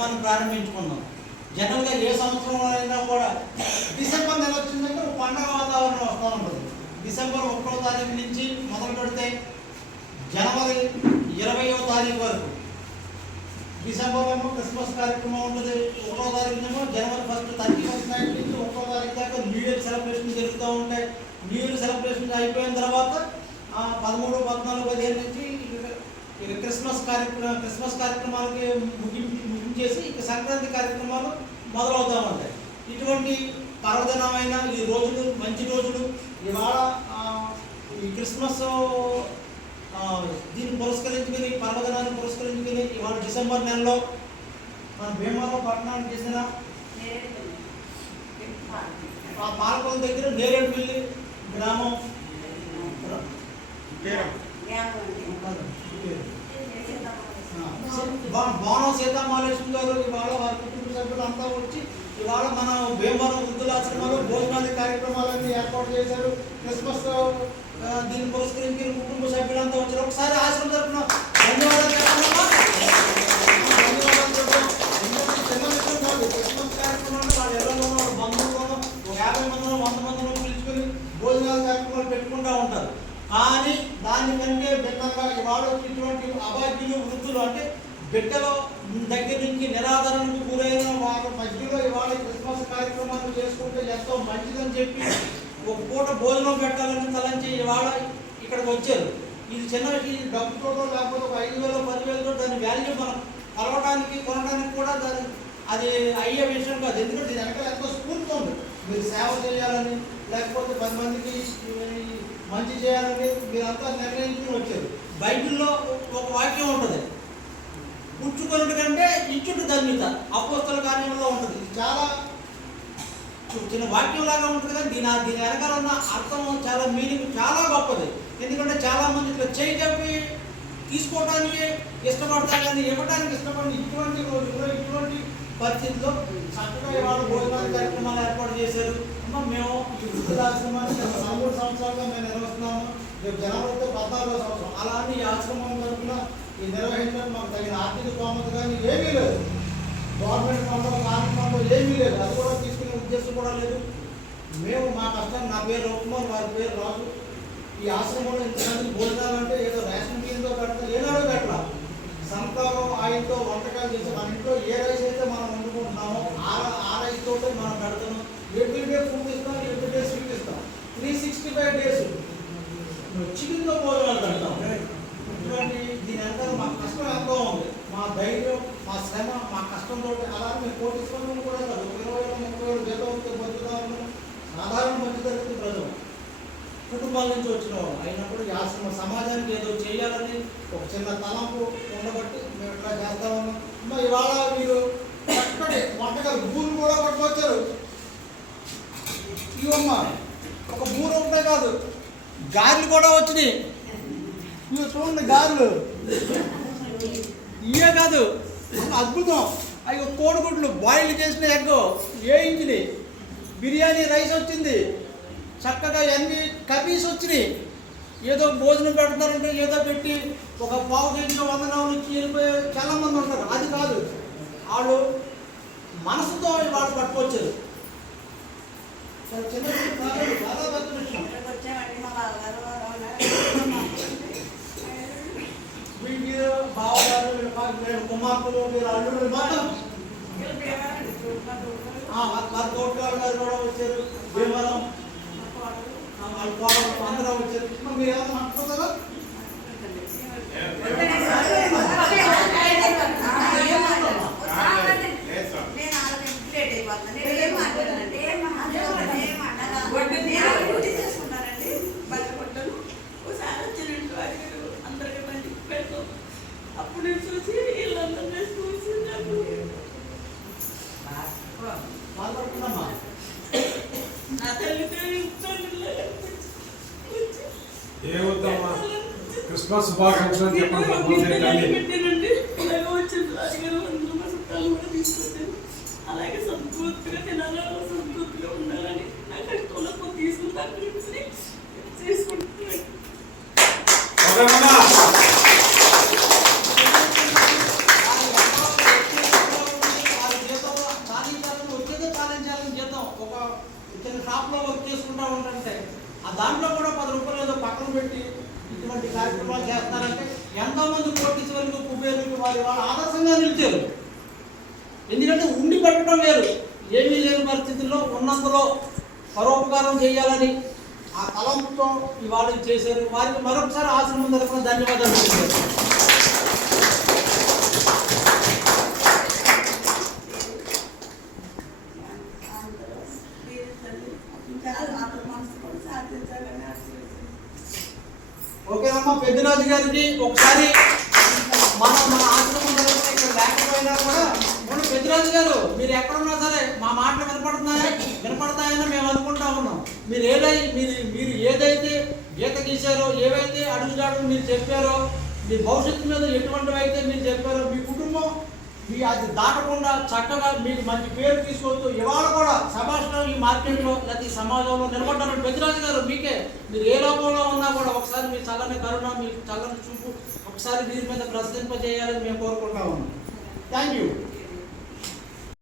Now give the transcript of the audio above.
కార్యక్రమాన్ని ప్రారంభించుకున్నాం. జనరల్గా ఏ సంవత్సరం అయినా కూడా డిసెంబర్ నెల వచ్చిందంటే ఒక పండగ వాతావరణం వస్తూ ఉంటుంది. డిసెంబర్ 1వ తారీఖు నుంచి మొదలు పెడితే జనవరి 20వ తారీఖు వరకు డిసెంబర్లో క్రిస్మస్ కార్యక్రమం ఉంటుంది. 1వ తారీఖునేమో జనవరి 1 31 నైట్ నుంచి 1వ తారీఖు దాకా న్యూ ఇయర్ సెలబ్రేషన్ జరుగుతూ ఉంటాయి. న్యూ ఇయర్ సెలబ్రేషన్ అయిపోయిన తర్వాత 13, 14, 15 నుంచి ఇక క్రిస్మస్ కార్యక్రమాలకి ముగించేసి ఇక సంక్రాంతి కార్యక్రమాలు మొదలవుతూ ఉంటాయి. ఇటువంటి పర్వదినమైన ఈ రోజులు మంచి రోజులు. ఇవాళ ఈ క్రిస్మస్ దీన్ని పురస్కరించుకుని పర్వదినాన్ని పురస్కరించుకుని ఇవాళ డిసెంబర్ నెలలో మన భీమవరం పట్టణానికి చేసిన పాలకొల దగ్గర నేరేడుమిల్లి గ్రామం బాణం సీతామహాలక్ష్మి గారు ఇవాళ వారి కుటుంబ సభ్యులు అంతా వచ్చి ఇవాళ మన భీమవరం వృద్ధులాశ్రమంలో భోజనాది కార్యక్రమాలన్నీ ఏర్పాటు చేశారు. క్రిస్మస్ దీన్ని పురస్కరించి కుటుంబ సభ్యులంతా వచ్చారు. ఒకసారి ఆశ్రమం తరఫున ధన్యవాదాలు చెప్పడం. చిన్న విషయం కాదు. క్రిస్మస్ కార్యక్రమంలో వాళ్ళ ఇళ్లలోనూ బంధువుల్లోనూ ఒక 50 మందిలో 100 మందిలో పిలుచుకొని భోజనాల కార్యక్రమాలు పెట్టుకుంటూ ఉంటారు. కానీ దానికంటే భిన్నంగా ఇవాళ ఇటువంటి అభాగ్యులు వృద్ధులు అంటే బిడ్డల దగ్గర నుంచి నిరాదరణకు గురైన వారి మధ్యలో ఇవాళ క్రిస్మస్ కార్యక్రమాలు చేసుకుంటే ఎంతో మంచిదని చెప్పి ఒక పూట భోజనం పెట్టాలని తలంచి ఇవాళ ఇక్కడికి వచ్చారు. ఇది చిన్న విషయం. డబ్బుతో లేకపోతే ఒక 5,000, 10,000తో దాని వాల్యూ మనం కలవడానికి కొనడానికి కూడా అది అయ్యే విషయం కాదు. ఎందుకంటే దీని వెనకాల ఎంతో స్ఫూర్తి ఉంది. మీరు సేవ చేయాలని లేకపోతే 10 మందికి మంచి చేయాలని మీరంతా నిర్ణయించుకుని వచ్చారు. బైబిల్లో ఒక వాక్యం ఉంటుంది, పుచ్చుకొనుట కంటే ఇచ్చుట ధన్యత. అపోస్తల కార్యంలో ఉంటుంది. ఇది చాలా చిన్న వాక్యం లాగా ఉంటుంది కానీ దీని వెనకాల ఉన్న అర్థం చాలా మీనింగ్ చాలా గొప్పది. ఎందుకంటే చాలామంది ఇట్లా చేయి చెప్పి తీసుకోవడానికి ఇష్టపడతారు కానీ ఇవ్వడానికి ఇష్టపడి ఇటువంటి రోజుల్లో ఇటువంటి పరిస్థితుల్లో చక్కగా ఇవాళ భోజనాల కార్యక్రమాలు ఏర్పాటు చేశారు. మేము ఈ వృద్ధులాశ్రమాన్ని 3 సంవత్సరాలుగా మేము నిర్వహిస్తున్నాము. రేపు జనవరితో 14వ సంవత్సరం. అలాంటి ఈ ఆశ్రమం తరఫున ఈ నిర్వహించడం మాకు తగిన ఆర్థిక స్తోమత కానీ ఏమీ లేదు. గవర్నమెంట్ ఫండ్లో కార్మిక ఫండ్లో ఏమీ లేదు. అది కూడా తీసుకునే ఉద్దేశం కూడా లేదు. మేము మా కష్టాన్ని, నా పేరు రవికుమార్, వారి పేరు రాజు, ఈ ఆశ్రమంలో ఇంతమంది భోజనాలంటే ఏదో రేషన్ బియ్యంతో పెడతాం ఏనాడో పెట్టాల. సన్ఫ్లవర్ ఆయిల్తో వంటకాలు చేసి మన ఇంట్లో ఏ రైస్ అయితే మనం వండుకుంటున్నామో ఆ రైస్ తోటే మనం పెడతాము. ఎవ్రీడే ఫుడ్ ఇస్తాం, ఎవ్రీడే స్వీట్ ఇస్తాం. 365 డేస్ చికెన్తో భోజనాలు పెడతాం. ఇటువంటి దీని అంతా మా కష్టం ఎంతో ఉంది. మా ధైర్యం, మా శ్రమ, మా కష్టంతో అలాగే మేము కోటీశ్వరులు కూడా కాదు. 20,000-30,000 జీతంతో బతుకుతాము. సాధారణ మధ్యతరగతి ప్రజలు, కుటుంబాల నుంచి వచ్చిన వాళ్ళు అయినప్పుడు ఈ ఆశ్రమ సమాజానికి ఏదో చేయాలని ఒక చిన్న తలంపు ఉండబట్టి మేము ఇట్లా చేస్తామన్నాం. ఇవాళ మీరు చక్కటి వంటకాలు బూరు కూడా పట్టుకొచ్చారు. ఇవమ్మ ఒక బూర ఒకటే కాదు, గారెలు కూడా వచ్చినాయి. ఇవి చూడండి, గారెలు ఇవే కాదు, అద్భుతం. అవి కోడిగుడ్లు బాయిల్ చేసిన ఎగ్ వేయించినాయి, బిర్యానీ రైస్ వచ్చింది, చక్కగా అన్ని కర్రీస్ వచ్చినాయి. ఏదో భోజనం పెడతారంటే ఏదో పెట్టి ఒక పావు కేజీలో 100 గ్రాములు ఇచ్చి వెళ్ళిపోయే చాలామంది ఉంటారు. అది కాదు, వాళ్ళు మనసుతో వాళ్ళు పట్టుకొచ్చారు. చిన్న చాలా పెద్ద విషయం. వీళ్ళు బావగారు, కుమార్తెలు, వీళ్ళు అల్లుడు మొత్తం మా తోటగారు గారు కూడా వచ్చారు. భీమవరం అందరూ వచ్చారు. మీరు ఏమైనా మాట్లాడతారా? అప్పుడు నేను చూసి వీళ్ళందరినీ చూసి బాధపడుతున్నామ్మా. నా తల్లి ఏమవుతామా క్రిస్మస్ శుభాకాంక్షలు చెప్పండి. అలాగే సంతృప్తిగా తినాలని, సంతృప్తిగా ఉండాలని నా కష్టంలో తీసుకుని దాన్ని చేసుకుంటున్నాను. వారి వాళ్ళ ఆదర్శంగా నిలిచారు. ఎందుకంటే ఉండి పెట్టడం వేరు, ఏమీ లేని పరిస్థితుల్లో ఉన్నందులో పరోపకారం చేయాలని ఆ తలంపుతో ఇవాళ చేశారు. వారికి మరొకసారి ఆశ్రమం తరఫున ధన్యవాదాలు తెలిపారు. ఓకేనమ్మా, పెద్దరాజు గారికి ఒకసారి మన ఆశ్రమం తరఫున ఇక్కడ లేకపోయినా కూడా ఇప్పుడు పెద్దరాజు గారు మీరు ఎక్కడున్నా సరే మా మాటలు వినపడతాయని మేము అనుకుంటా ఉన్నాం. మీరు ఏదైతే గీత గీశారో, ఏవైతే అడుగుజాడులు మీరు చెప్పారో, మీ భవిష్యత్తు మీద ఎటువంటివి అయితే మీరు చెప్పారో, మీ కుటుంబం మీ అది దాటకుండా చక్కగా మీకు మంచి పేరు తీసుకొస్తూ ఇవాళ కూడా సభాషలో ఈ మార్కెట్లో లేకపోతే ఈ సమాజంలో నిలబడ్డారు. పెద్దరాజు గారు మీకే, మీరు ఏ లోపంలో ఉన్నా కూడా ఒకసారి మీ చల్లని కరుణ, మీ చల్లని చూపు ఒకసారి దీని మీద ప్రశ్నింపజేయాలని మేము కోరుకుంటా ఉన్నాం. Thank you.